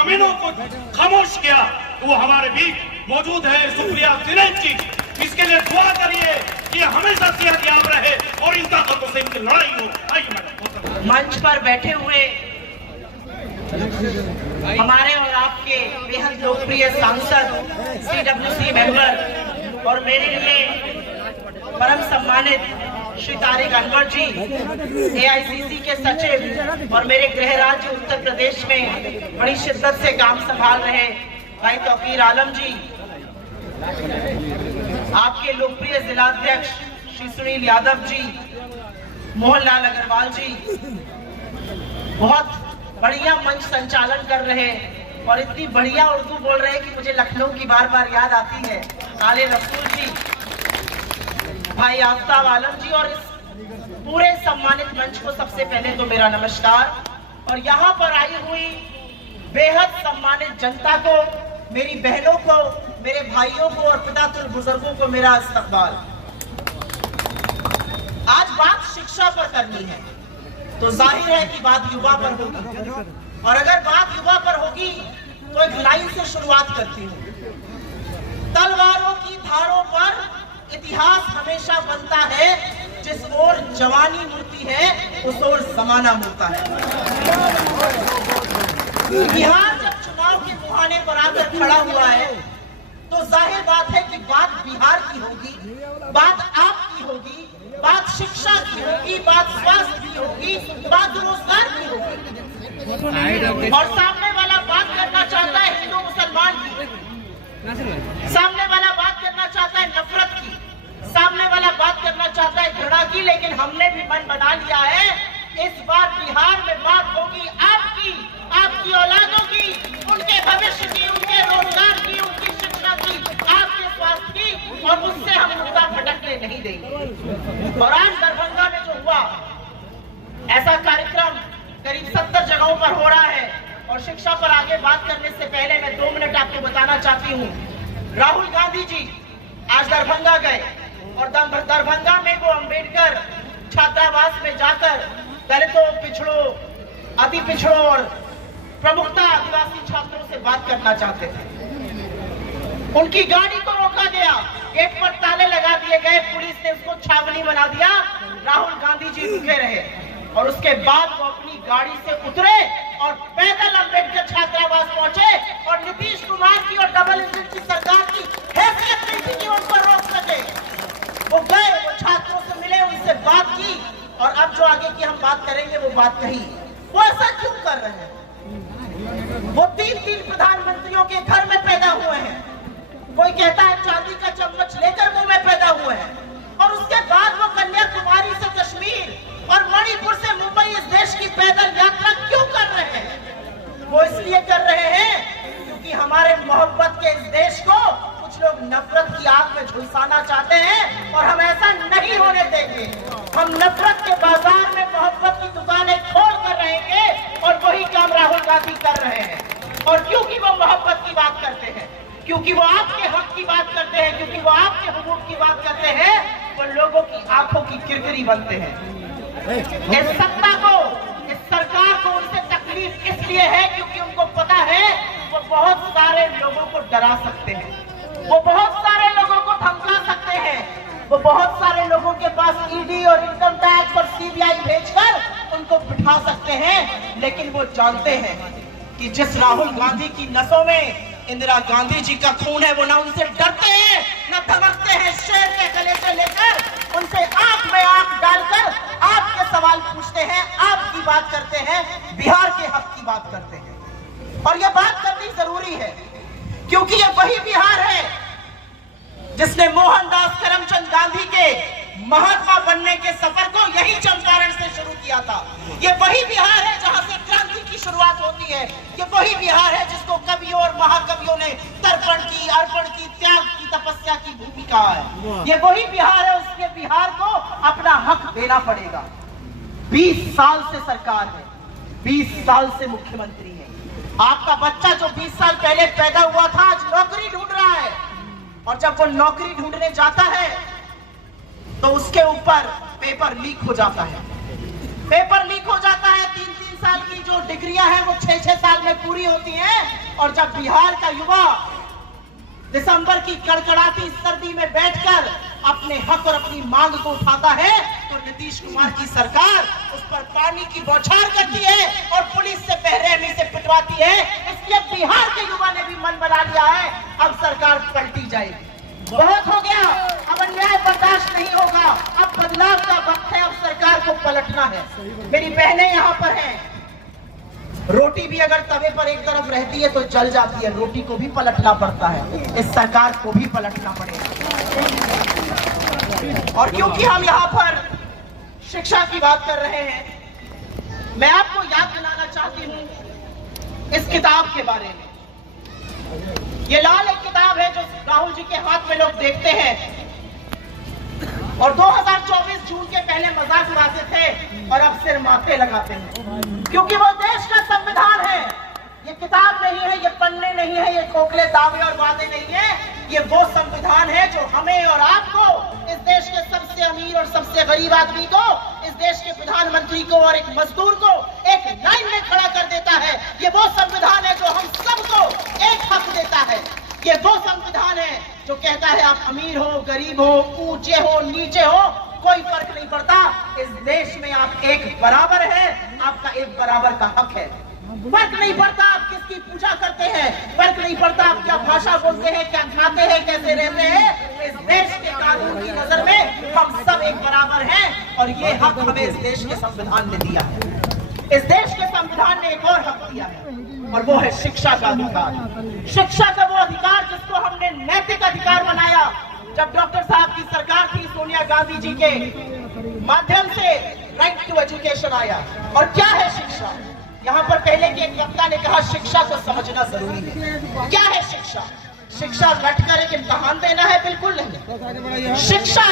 कमीनों को खामोश किया, वो हमारे बीच मौजूद है सुप्रिया सिनेज जी। इसके लिए दुआ करिए कि हमेशा सेहतयाब रहे और इन ताकतों से इनकी लड़ाई हो। आइए मैडम। मंच पर बैठे हुए हमारे और आपके बेहद लोकप्रिय सांसद, CWC मेंबर और मेरे लिए परम सम्मानित श्री तारिक अनवर जी, AICC के सचिव और मेरे गृह राज्य उत्तर प्रदेश में बड़ी शिद्दत से काम संभाल रहे भाई तौकीर आलम जी, आपके लोकप्रिय जिलाध्यक्ष श्री सुनील यादव जी, मोहन लाल अग्रवाल जी, बहुत बढ़िया मंच संचालन कर रहे और इतनी बढ़िया उर्दू बोल रहे हैं कि मुझे लखनऊ की बार बार याद आती है। आले रसूल जी, भाई आफ्ताब आलम जी और इस पूरे सम्मानित मंच को सबसे पहले तो मेरा नमस्कार। और यहाँ पर आई हुई बेहद सम्मानित जनता को, मेरी बहनों को, मेरे भाइयों को और पितातुल बुजुर्गों को मेरा इस्तकबाल। आज बात शिक्षा पर करनी है तो जाहिर है कि बात युवा पर होगी, और अगर बात युवा पर होगी तो एक लाइन से शुरुआत करती हूँ। तलवारों की धारों पर इतिहास हमेशा बनता है, जिस ओर जवानी मुड़ती है उस ओर जमाना मुड़ता है। बिहार जब चुनाव के मुहाने पर आकर खड़ा हुआ है तो जाहिर बात है कि बात बिहार की होगी, बात आपकी होगी, बात शिक्षा की होगी, बात स्वास्थ्य की होगी, बात रोजगार की होगी। और सामने वाला बात करना चाहता है हिंदू मुसलमान की, सामने वाला बात करना चाहता है नफरत की, सामने वाला बात करना चाहता है घृणा की। लेकिन हमने भी मन बना लिया है, इस बार बिहार में बात होगी आपकी, आपकी औलादों की, उनके भविष्य की, उनके रोजगार की, उनकी शिक्षा की, आपके स्वास्थ्य की, और उससे हम मुद्दा भटकने नहीं देंगे। और आज दरभंगा में जो हुआ, ऐसा कार्यक्रम करीब 70 जगहों पर हो रहा है। और शिक्षा पर आगे बात करने से पहले मैं 2 मिनट आपको बताना चाहती हूँ। राहुल गांधी जी आज दरभंगा गए और दरभंगा में वो अंबेडकर छात्रावास में जाकर दलितों, पिछड़ों, अति पिछड़ों और प्रमुखता आदिवासी छात्रों से बात करना चाहते थे। उनकी गाड़ी को रोका गया, गेट पर ताले लगा दिए गए, पुलिस ने उसको छावनी बना दिया। राहुल गांधी जी रुके रहे और उसके बाद वो अपनी गाड़ी से उतरे और पैदल अंबेडकर छात्रावास पहुंचे। और नीतीश कुमार की और डबल इंजन की सरकार की हैसियत नहीं थी कि उन पर रोक सके। वो गए, वो छात्रों से मिले, उनसे बात की और अब जो आगे की हम बात करेंगे वो बात कही। वो ऐसा क्यों कर रहे हैं? वो 3 प्रधानमंत्रियों के घर में पैदा हुए हैं। कोई कहता है चांदी का चम्मच लेकर मुंह में पैदा हुए हैं। और उसके बाद वो कन्याकुमारी से कश्मीर और मणिपुर से मुंबई इस देश की पैदल यात्रा क्यों कर रहे हैं? वो इसलिए कर रहे हैं क्योंकि हमारे मोहब्बत के इस देश को कुछ लोग नफरत की आग में झुलसाना चाहते हैं और हम ऐसा नहीं होने देंगे। हम नफरत के बाजार में मोहब्बत की दुकानें खोल कर रहेंगे और वही काम राहुल गांधी कर रहे हैं। और क्योंकि वो मोहब्बत की बात करते हैं, क्योंकि वो आपके हक की बात करते हैं, क्योंकि वो आपके हुकूक की बात करते हैं, वो लोगों की आंखों की किरकिरी बनते हैं। इस सत्ता को, इस सरकार को उनसे तकलीफ इसलिए है क्योंकि उनको पता है वो बहुत सारे लोगों को डरा सकते हैं, वो बहुत सारे लोगों को धमका सकते हैं, वो बहुत सारे लोगों के पास ईडी और इनकम टैक्स और सीबीआई भेजकर उनको बिठा सकते हैं। लेकिन वो जानते हैं कि जिस राहुल गांधी की नसों में इंदिरा गांधी जी का खून है, वो ना उनसे डरते हैं, ना धमकते हैं। शेर के गले से लेकर उनसे आंख में आंख डालकर आपके सवाल पूछते हैं, आपकी बात करते हैं, बिहार के हक की बात करते हैं। और ये बात करनी जरूरी है क्योंकि ये वही बिहार है जिसने मोहनदास करमचंद गांधी के महात्मा बनने के सफर को यही चंपारण से शुरू किया था। ये वही बिहार है जहां से क्रांति की शुरुआत होती है। ये वही बिहार है जिसको कवियों और महाकवियों ने तर्पण की, अर्पण की, त्याग की, तपस्या की भूमि कहा है। ये वही बिहार है, उसके बिहार को अपना हक देना पड़ेगा। 20 साल से सरकार है, 20 साल से मुख्यमंत्री है। आपका बच्चा जो 20 साल पहले पैदा हुआ था आज नौकरी ढूंढ रहा है, और जब वो नौकरी ढूंढने जाता है तो उसके ऊपर पेपर लीक हो जाता है। पेपर लीक हो जाता है 3-3 साल की की जो डिग्रियां हैं वो 6-6 साल में पूरी होती हैं, और जब बिहार का युवा दिसंबर की कड़कड़ाती सर्दी में बैठकर अपने हक और अपनी मांग को उठाता है तो नीतीश कुमार की सरकार उस पर पानी की बौछार करती है और पुलिस से बेरहमी से पिटवाती है। इसलिए बिहार के युवा ने भी मन बना लिया है, अब सरकार पलटी जाएगी। बहुत हो गया, अब अन्याय बर्दाश्त नहीं होगा, अब बदलाव का वक्त है, अब सरकार को पलटना है। मेरी बहनें यहाँ पर हैं, रोटी भी अगर तवे पर एक तरफ रहती है तो जल जाती है, रोटी को भी पलटना पड़ता है, इस सरकार को भी पलटना पड़ेगा। और क्योंकि हम यहाँ पर शिक्षा की बात कर रहे हैं, मैं आपको याद दिलाना चाहती हूँ इस किताब के बारे में। ये लाल एक किताब है जो राहुल जी के हाथ में लोग देखते हैं, और 2024 जून के पहले मजाक उड़ाते थे और अब सिर माथे लगाते हैं, क्योंकि वो देश का संविधान है। ये किताब नहीं है, ये पन्ने नहीं है, ये खोखले दावे और वादे नहीं है, ये वो संविधान है जो हमें और आपको, इस देश के सबसे अमीर और सबसे गरीब आदमी को, इस देश के प्रधानमंत्री को और एक मजदूर को एक लाइन में खड़ा कर देता है। ये वो संविधान है जो हम सबको एक हक देता है। ये वो संविधान है जो कहता है आप अमीर हो, गरीब हो, ऊंचे हो, नीचे हो, कोई फर्क नहीं पड़ता, इस देश में आप एक बराबर हैं, आपका एक बराबर का हक है। फर्क नहीं पड़ता आप किसकी पूजा करते हैं, फर्क नहीं पड़ता आप क्या भाषा बोलते हैं, क्या खाते हैं, कैसे रहते हैं, इस देश के कानून की नजर में हम सब एक बराबर हैं, और ये हक हमें इस देश के संविधान ने दिया है। इस देश के संविधान ने एक और हक दिया है, और वो है शिक्षा का अधिकार। शिक्षा का वो अधिकार जिसको हमने नैतिक अधिकार बनाया जब डॉक्टर साहब की सरकार थी, सोनिया गांधी जी के माध्यम से राइट टू एजुकेशन आया। और क्या है शिक्षा? यहाँ पर पहले के एक वक्ता ने कहा शिक्षा को समझना जरूरी है। क्या है शिक्षा? शिक्षा रटकर एक इम्तिहान देना है? बिल्कुल नहीं। शिक्षा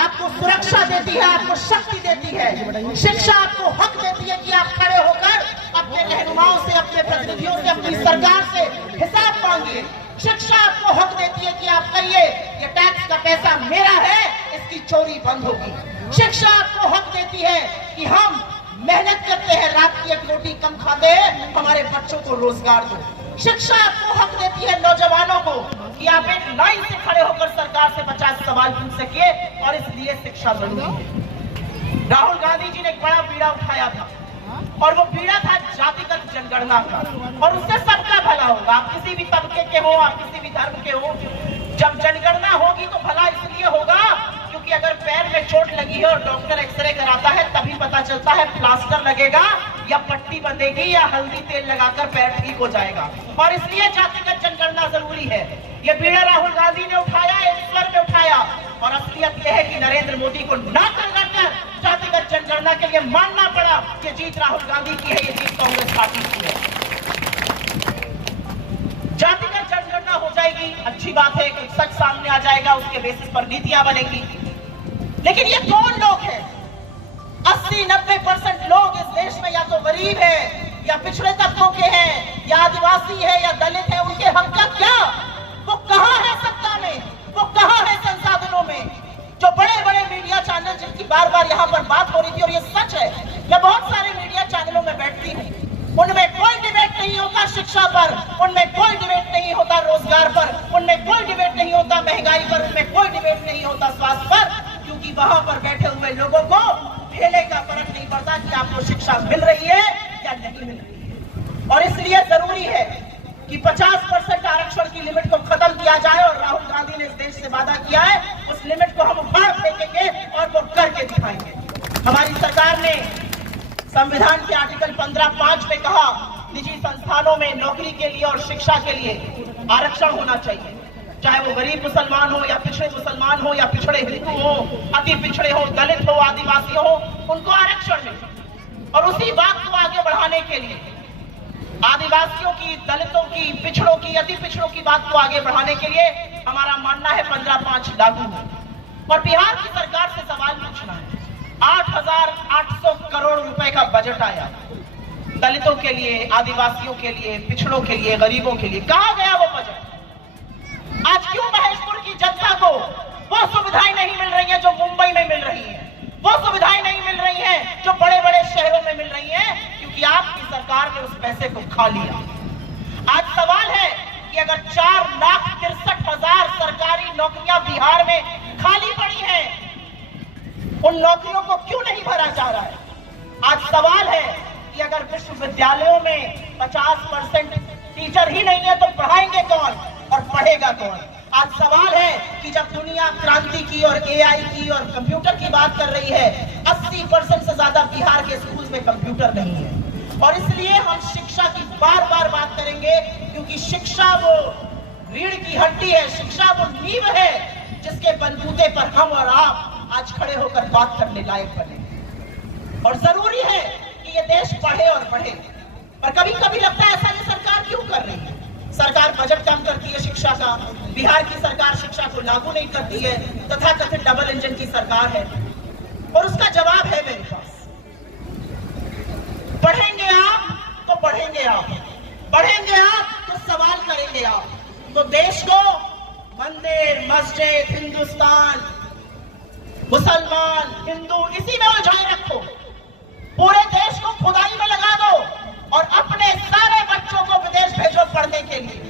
आपको सुरक्षा देती है, आपको शक्ति देती है। शिक्षा आपको हक देती है कि आप खड़े होकर अपने रहनुमाओं से, अपने प्रतिनिधियों से, अपनी सरकार से हिसाब मांगिए। शिक्षा आपको हक देती है कि आप कहिए ये टैक्स का पैसा मेरा है, इसकी चोरी बंद होगी। शिक्षा आपको हक देती है कि हम मेहनत करते हैं, रात की एक रोटी कम खाते हैं, हमारे बच्चों को रोजगार दो। शिक्षा आपको हक देती है नौजवानों को कि आप एक लाइन से खड़े होकर सरकार से 50 सवाल पूछ सकिए, और इसलिए शिक्षा जरूरी है। राहुल गांधी जी ने एक बड़ा बीड़ा उठाया था, और वो बीड़ा था जातिगत जनगणना का, और उससे सबका भला होगा। आप किसी भी तबके के हो, आप किसी भी धर्म के हो, जब जनगणना होगी तो भला इसलिए होगा क्योंकि अगर पैर में चोट लगी है और डॉक्टर एक्सरे कराता है तभी पता चलता है प्लास्टर लगेगा या पट्टी बंधेगी या हल्दी तेल लगाकर पैर ठीक हो जाएगा, और इसलिए जातिगत जनगणना जरूरी है। ये बीड़ा राहुल गांधी ने उठाया, एक स्वर में उठाया, और असलियत यह है कि नरेंद्र मोदी को ना कर जातिगत जनगणना के लिए मानना पड़ा कि जीत राहुल गांधी की है, ये जीत कांग्रेस पार्टी की है। जातिगत जनगणना हो जाएगी, अच्छी बात है, कुछ सच सामने आ जाएगा, उसके बेसिस पर नीतियां बनेगी। लेकिन ये कौन लोग हैं? 80-90% लोग इस देश में या तो गरीब है, या पिछड़े तबकों के हैं, या आदिवासी है, या दलित है। उनके हक का क्या? वो कहां है सत्ता में, वो कहां है संसाधनों में? जो बड़े बड़े मीडिया चैनल जिनकी बार बार यहाँ पर बात हो रही थी, और ये सच है, मैं बहुत सारे मीडिया चैनलों में बैठती हूँ, उनमें कोई डिबेट नहीं होता शिक्षा पर, उनमें कोई डिबेट नहीं होता रोजगार पर, उनमें कोई डिबेट नहीं होता महंगाई पर, उनमें कोई डिबेट नहीं होता स्वास्थ्य पर, क्योंकि वहां पर बैठे हुए लोगों को ठेले का फर्क नहीं पड़ता कि आपको शिक्षा मिल रही है या नहीं मिल रही है। और इसलिए जरूरी है कि 50% आरक्षण की लिमिट को खत्म किया जाए, और राहुल गांधी ने इस देश से वादा किया है, उस लिमिट को हम उखाड़ फेंकेंगे और वो करके दिखाएंगे। हमारी सरकार ने संविधान के आर्टिकल 15(5) में कहा निजी संस्थानों में नौकरी के लिए और शिक्षा के लिए आरक्षण होना चाहिए, चाहे वो गरीब मुसलमान हो या पिछड़े मुसलमान हो या पिछड़े हिंदू हो, अति पिछड़े हो, दलित हो, आदिवासी हो, उनको आरक्षण मिले। और उसी बात को आगे बढ़ाने के लिए आदिवासियों की, दलितों की, पिछड़ों की, अति पिछड़ों की बात को आगे बढ़ाने के लिए हमारा मानना है 15(5) लागू हो। और बिहार की सरकार से सवाल पूछना है, 8,800 करोड़ रुपए का बजट आया दलितों के लिए, आदिवासियों के लिए, पिछड़ों के लिए, गरीबों के लिए, कहां गया वो बजट? आज क्यों महेशपुर की जनता को वो सुविधाएं नहीं मिल रही हैं जो मुंबई में मिल रही हैं, वो सुविधाएं नहीं मिल रही हैं जो बड़े बड़े शहरों में मिल रही हैं? कि आपकी सरकार ने उस पैसे को खा लिया। आज सवाल है कि अगर 4,63,000 सरकारी नौकरियां बिहार में खाली पड़ी हैं, उन नौकरियों को क्यों नहीं भरा जा रहा है? आज सवाल है कि अगर विश्वविद्यालयों में 50% टीचर ही नहीं है तो पढ़ाएंगे कौन और पढ़ेगा कौन? आज सवाल है कि जब दुनिया क्रांति की और एआई की और कंप्यूटर की बात कर रही है, 80% से ज्यादा बिहार के स्कूल में कंप्यूटर नहीं है। और इसलिए हम शिक्षा की बार बार बात करेंगे, क्योंकि शिक्षा वो रीढ़ की हड्डी है, शिक्षा वो नींव है जिसके बलबूते पर हम और आप आज खड़े होकर बात करने लायक बने। और जरूरी है कि ये देश पढ़े और बढ़े। पर कभी कभी लगता है ऐसा ये सरकार क्यों कर रही है? सरकार बजट कम करती है शिक्षा का, बिहार की सरकार शिक्षा को लागू नहीं करती है, तथाकथित डबल इंजन की सरकार है। और उसका जवाब है मेरे पास, पढ़ेंगे आप तो बढ़ेंगे आप, बढ़ेंगे आप तो सवाल करेंगे आप। तो देश को मंदिर, मस्जिद, हिंदुस्तान, मुसलमान, हिंदू इसी में उलझाए रखो, पूरे देश को खुदाई में लगा दो और अपने सारे बच्चों को विदेश भेजो पढ़ने के लिए।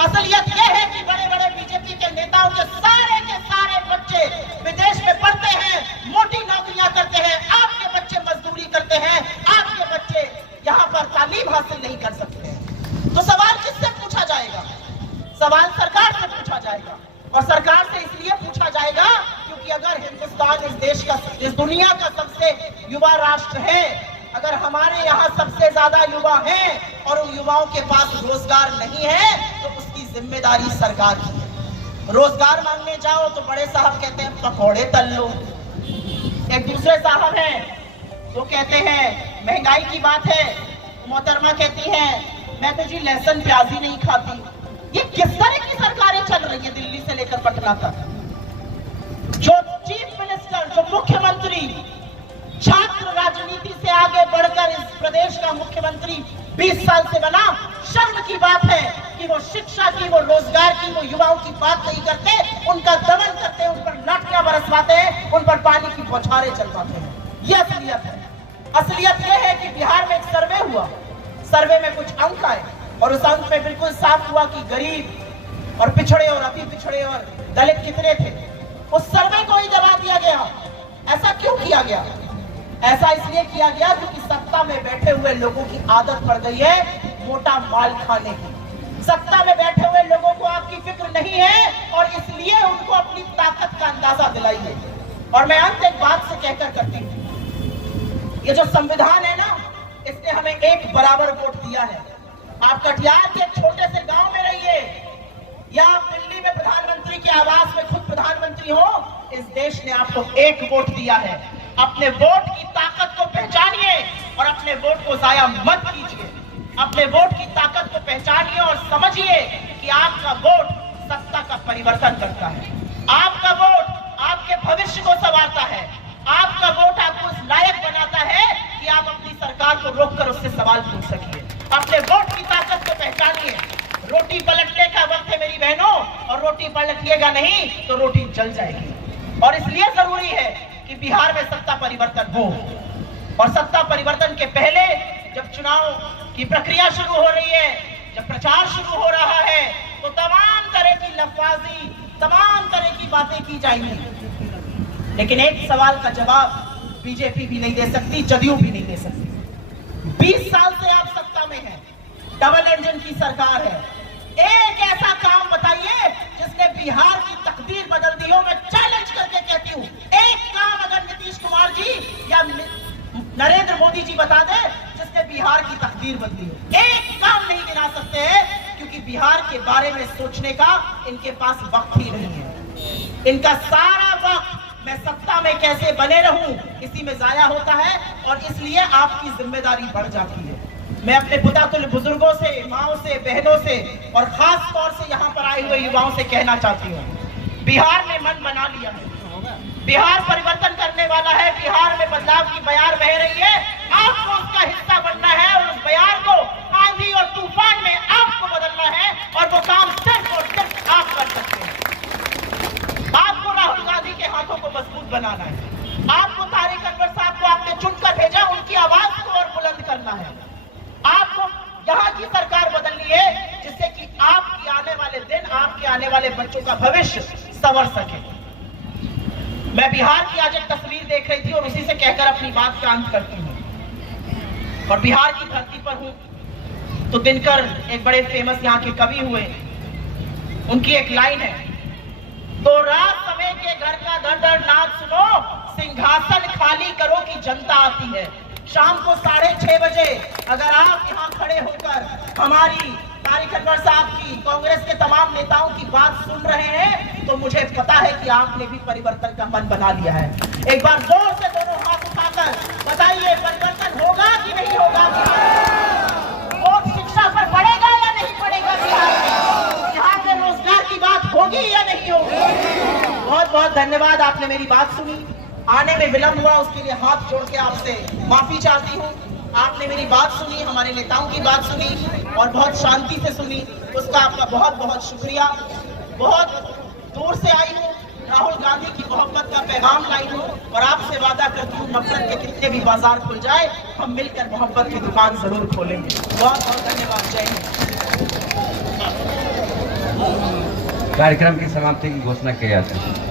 असलियत यह है कि बड़े बड़े बीजेपी के नेताओं के सारे बच्चे विदेश में पढ़ते हैं, मोटी नौकरियां करते हैं, आपके बच्चे मजदूरी करते हैं, आपके बच्चे यहाँ पर तालीम हासिल नहीं कर सकते हैं। तो सवाल किससे पूछा जाएगा? सवाल सरकार से पूछा जाएगा। और सरकार से इसलिए पूछा जाएगा क्योंकि अगर हिंदुस्तान इस देश का, इस दुनिया का सबसे युवा राष्ट्र है, अगर हमारे यहाँ सबसे ज्यादा युवा हैं और उन युवाओं के पास रोजगार नहीं है, तो उसकी जिम्मेदारी सरकार की है। रोजगार मांगने जाओ तो बड़े साहब कहते हैं पकौड़े तल लो, एक दूसरे साहब हैं वो कहते हैं महंगाई की बात है, मोहतरमा कहती है मैं तो जी लहसुन प्याज ही नहीं खाती। ये किस तरह की सरकारें चल रही है दिल्ली से लेकर पटना तक? जो चीफ मिनिस्टर, जो मुख्यमंत्री छात्र राजनीति से आगे बढ़कर इस प्रदेश का मुख्यमंत्री 20 साल से बना, शर्म की बात है कि वो शिक्षा की, वो रोजगार की, वो युवाओं की बात नहीं करते, उनका दमन करते हैं, उन पर लाठियां बरसवाते हैं, उन पर पानी की बौछारें चलवाते हैं। ये असलियत है। असलियत ये है कि बिहार में एक सर्वे हुआ, सर्वे में कुछ अंक आए और उस अंक में बिल्कुल साफ हुआ कि गरीब और पिछड़े और अति पिछड़े और दलित कितने थे। उस सर्वे को ही दबा दिया गया। ऐसा क्यों किया गया? ऐसा इसलिए किया गया क्योंकि सत्ता में बैठे हुए लोगों की आदत पड़ गई है मोटा माल खाने की। सत्ता में बैठे हुए लोगों को आपकी फिक्र नहीं है और इसलिए उनको अपनी ताकत का अंदाजा दिलाइए। और मैं अंत एक बात से कहकर करती हूँ, ये जो संविधान है ना, इसने हमें एक बराबर वोट दिया है। आप कटिहार के छोटे से गांव में रहिए या आप दिल्ली में प्रधानमंत्री के आवास में खुद प्रधानमंत्री हो, इस देश ने आपको एक वोट दिया है। अपने वोट की ताकत को पहचानिए और अपने वोट को जाया मत कीजिए। अपने वोट की ताकत को पहचानिए और समझिए कि आपका वोट सत्ता का परिवर्तन करता है। आपका वोट आपके भविष्य को संवारता है। आपका वोट आपको उस लायक बनाता है कि आप अपनी सरकार को रोककर उससे सवाल पूछ सकिए। अपने वोट की ताकत को पहचानिए। रोटी पलटने का वक्त है मेरी बहनों, और रोटी पलटिएगा नहीं तो रोटी जल जाएगी। और इसलिए जरूरी है कि बिहार में सत्ता परिवर्तन हो। और सत्ता परिवर्तन के पहले जब चुनाव की प्रक्रिया शुरू हो रही है, जब प्रचार शुरू हो रहा है, तो तमाम तरह की लफ्ज़बाजी, तमाम तरह की बातें की जाएंगी, लेकिन एक सवाल का जवाब बीजेपी भी नहीं दे सकती, जदयू भी नहीं दे सकती। 20 साल से आप सत्ता में हैं, डबल इंजन की सरकार है। एक ऐसा काम बताइए जिसने बिहार की तकदीर बदल दी हो। मैं चैलेंज करके कहती हूँ, एक काम अगर नीतीश कुमार जी या नरेंद्र मोदी जी बता दे जिसने बिहार की तकदीर बदली हो। एक काम नहीं गिना सकते हैं, क्योंकि बिहार के बारे में सोचने का इनके पास वक्त ही नहीं है। इनका सारा वक्त मैं सत्ता में कैसे बने रहूं इसी में जाया होता है, और इसलिए आपकी जिम्मेदारी बढ़ जाती है। मैं अपने पुतातुल्य बुजुर्गों से, माओ से, बहनों से और खास तौर से यहाँ पर आए हुए युवाओं से कहना चाहती हूँ, बिहार ने मन बना लिया है। बिहार परिवर्तन करने वाला है। बिहार में बदलाव की बयार बह रही है। आपको उसका हिस्सा बनना है और उस बयार को आंधी और तूफान में आपको बदलना है, और वो काम सिर्फ और सिर्फ आप कर सकते हैं। आपको राहुल गांधी के हाथों को मजबूत बनाना है। आपको तारिक अनवर साहब को आपने चुनकर भेजा, उनकी आवाज को और बुलंद करना है। के आने वाले बच्चों का भविष्य संवर सके। मैं बिहार की आज एक तस्वीर देख रही थी और उसी से कहकर अपनी बात का अंत करती हूँ। और बिहार की धरती पर हूँ तो दिनकर एक बड़े फेमस यहाँ के कवि हुए, उनकी एक लाइन है, तो रात समय के घर का दर दर नाद सुनो, सिंहासन खाली करो कि जनता आती है। शाम को 6:30 बजे अगर आप यहाँ खड़े होकर हमारी तारिक अनवर साहब की, कांग्रेस के तमाम नेताओं की बात सुन रहे हैं तो मुझे पता है कि आपने भी परिवर्तन का मन बना लिया है। एक बार जोर से दोनों हाथ उठाकर बताइए, परिवर्तन होगा कि नहीं होगा बिहार में? वोट शिक्षा पर पड़ेगा या नहीं पड़ेगा बिहार में? यहाँ के रोजगार की बात होगी या नहीं होगी? बहुत बहुत धन्यवाद, आपने मेरी बात सुनी। आने में विलंब हुआ उसके लिए हाथ जोड़ के आपसे माफी चाहती हूँ। आपने मेरी बात सुनी, हमारे नेताओं की बात सुनी और बहुत शांति से सुनी, उसका आपका बहुत बहुत शुक्रिया। बहुत दूर से आई हूँ, राहुल गांधी की मोहब्बत का पैगाम लाई हूँ और आपसे वादा करती हूँ नफरत के कितने भी बाजार खुल जाए, हम मिलकर मोहब्बत की दुकान जरूर खोलेंगे। बहुत बहुत धन्यवाद। जय हिंद। कार्यक्रम की समाप्ति की घोषणा की जाती है।